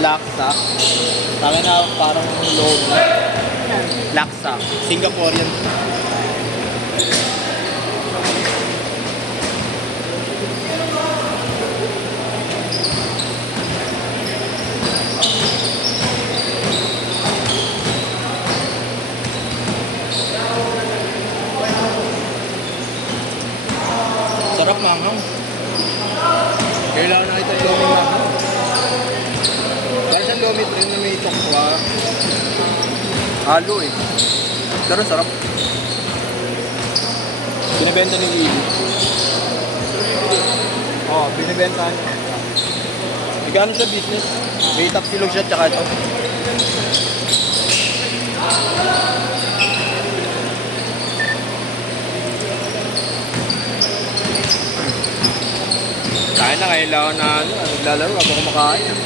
Laksa. Tama na parang loob. Laksa. Singaporean. Sarap manghang. Kailangan na ito yung loming manghang. Dahil sa lomit rin na may chokwa. Halo eh. Pero sarap. Binibenta ni Lili. Oo, binibenta niya. Igano sa business. May tapsilog siya tsaka ito. Kaya na, kailangan na naglalaro ako kumakain.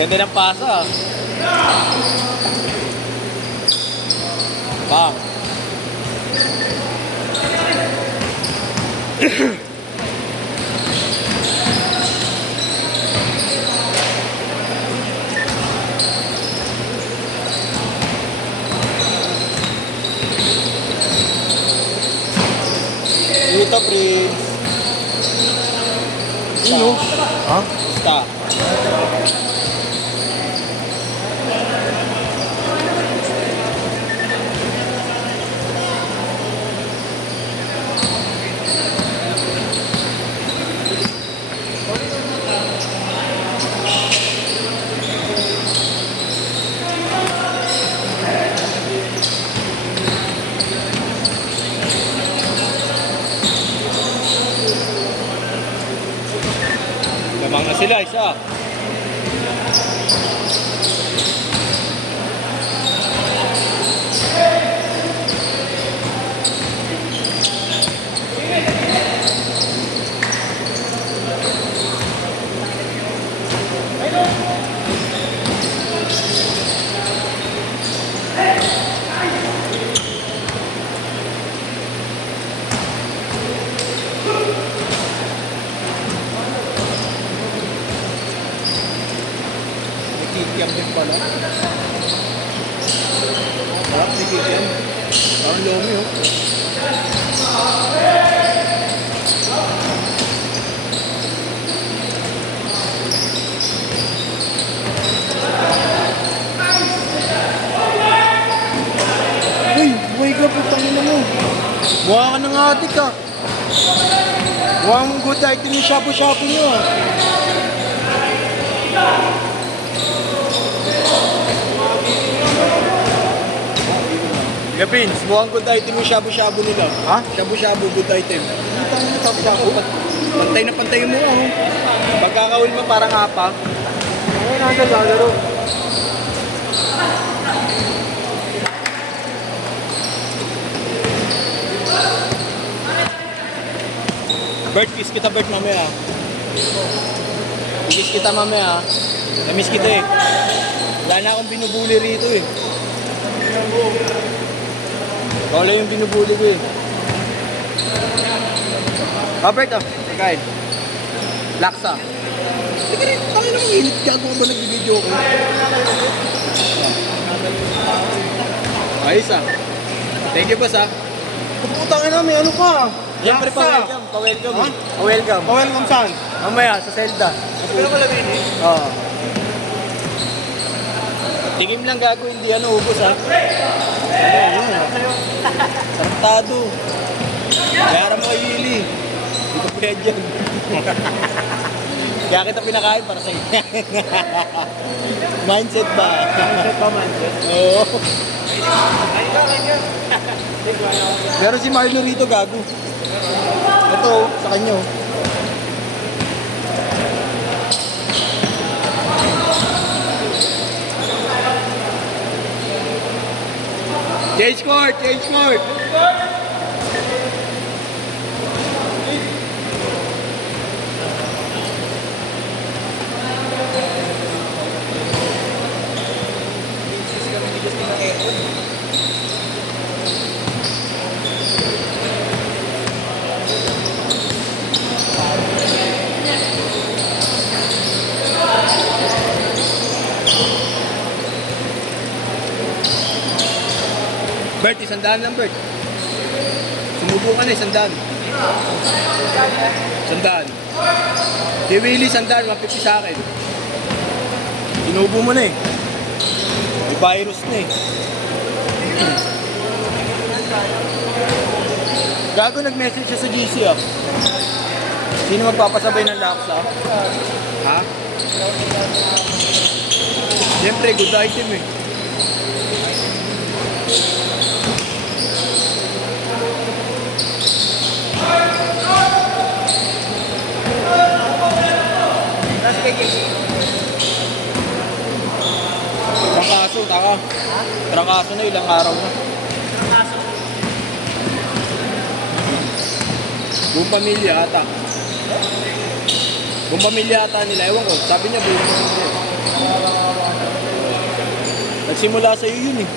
Ganda ng pasa. Bang. Dito, Prince. Sino? Ha? Basta. Lamang na sila, isa. Kikiam din pala. Sarap si Kikiam. Parang lomi oh. Uy, buhay ka, putang ina mo. Mukha ka ng adik ah. Mukha mong good item yung shabu-shabu nyo ah. Gapins, mukhang good item yung shabu-shabu nila. Ha? Shabu-shabu, good item. Putang ina, shabu-shabu. Pantay na pantay mo oh. Pagkakawin mo parang apa. Ay, nasa lalaro. Bert, kiss kita Bert mamaya. Kiss kita mamaya. Namiss kita eh. Wala na akong binubuli rito eh. Wala yung binubuli ko eh. Bert oh, kain. Laksa. Teka rin, takin naman init. Gago ka ba nag-video ko? Ayos ah. Thank you boss ah. Putangin namin, ano ka? Siyempre pa-welcome. Pa-welcome. Ha? Pa-welcome. Pa-welcome saan? Mamaya sa Zelda. Pero malamin eh. Oo. Tingin lang gago, hindi ano, ubos ha. Sartado. Kaya mo kay Willie. Hindi ko pwede dyan. Kaya kita pinakain para sa'yo. Mindset ba? Mindset pa, mindset. Oo. Kain ka. Pero si Marlo rito gago. Ito, sa kanya. Change court! Change court! Bert, 100 lang, Bert. Sumubo ka na, 100. 100. Si Willie, 100, 150 sa akin. Sinubo mo na eh. May virus na eh. Gago, nag-message siya sa GC ah. Sino magpapasabay ng laksa? Ha? Siyempre, good item eh. Trangkaso, taka. Trangkaso na, ilang araw na. Buong pamilya ata. Buong pamilya ata nila, ewan ko. Sabi niya buong pamilya. Nagsimula sa'yo yun eh.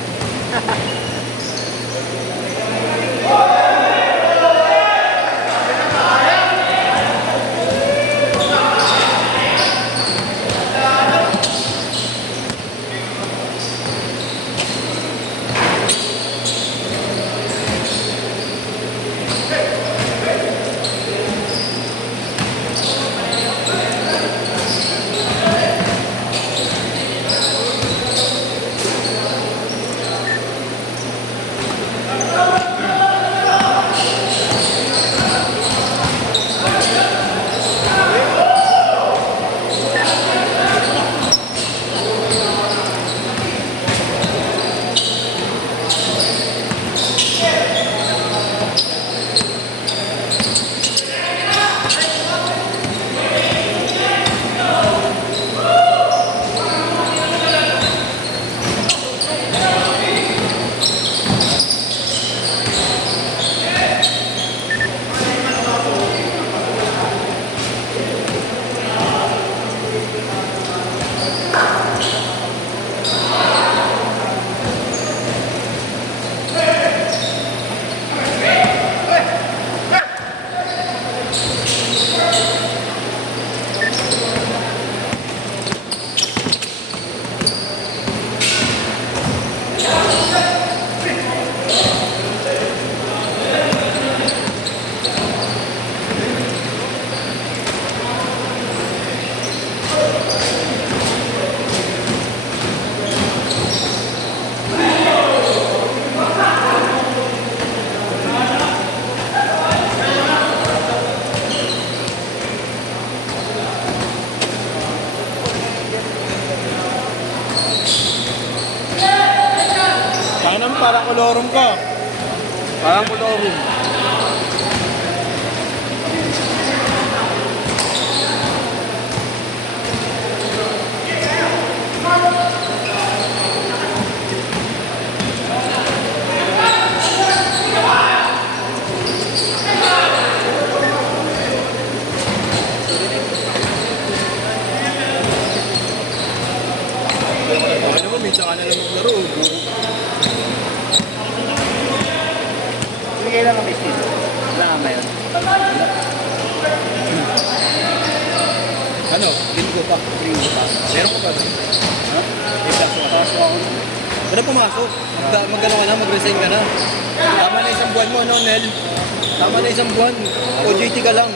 Parang kolorum ka. Parang kolorum. Ano mo, minsan ka na lang maglaro. Kailan ang business? Wala nga yun. Ano? Linggo pa. Linggo pa. Meron ko ba? Ha? May pasok ako. Ano pumasok? Mag-ano ka na? Mag-resign ka na. Tama na isang buwan mo, ano, Nel? Tama na isang buwan. OJT ka lang.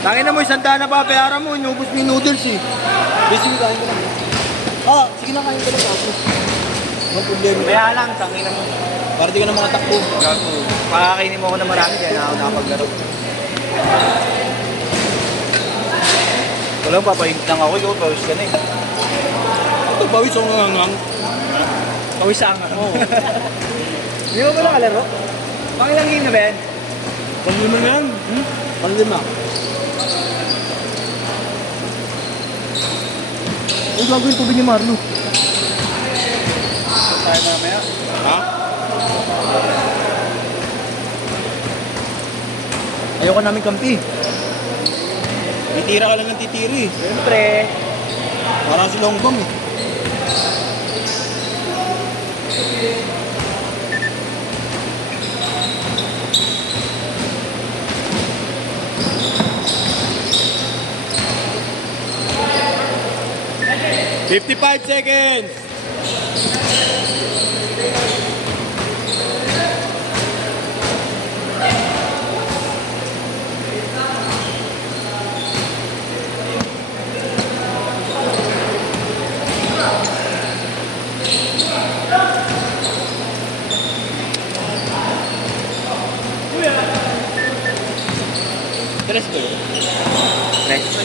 Tangin na mo, 100 na babayaran mo. Inubos mo yung noodles eh. Busy mo, kain ka lang. Ah, sige na, kain ka lang ako. Ang problema. Kaya lang, tangin na mo. Para di ka na makatakbo. Gago. Pakakainin mo ako na marami dyan. Ako nakapaglaro. Wala, papahinit lang ako. Ikaw, pawis ka na eh. Ito, bawis o ngangang. Pawis ang Oo. Hindi mo ba nakalaro? Pakilang game na, Ben? Panlima na yan. Panlima. Uy, bago yung tubig ni Marlo. Tayo mamaya. Ha? Ayoko namin kampi. Titira ka lang ng titiri. Siyempre. Parang si Longbang eh. $55 seconds. Tres ko yun. Fresh.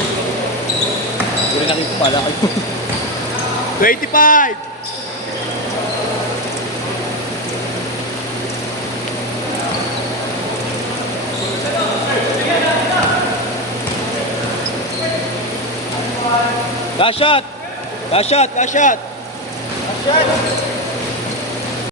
Puri natin ko pala kayo. 25! Last shot! Last shot! Last shot! Action!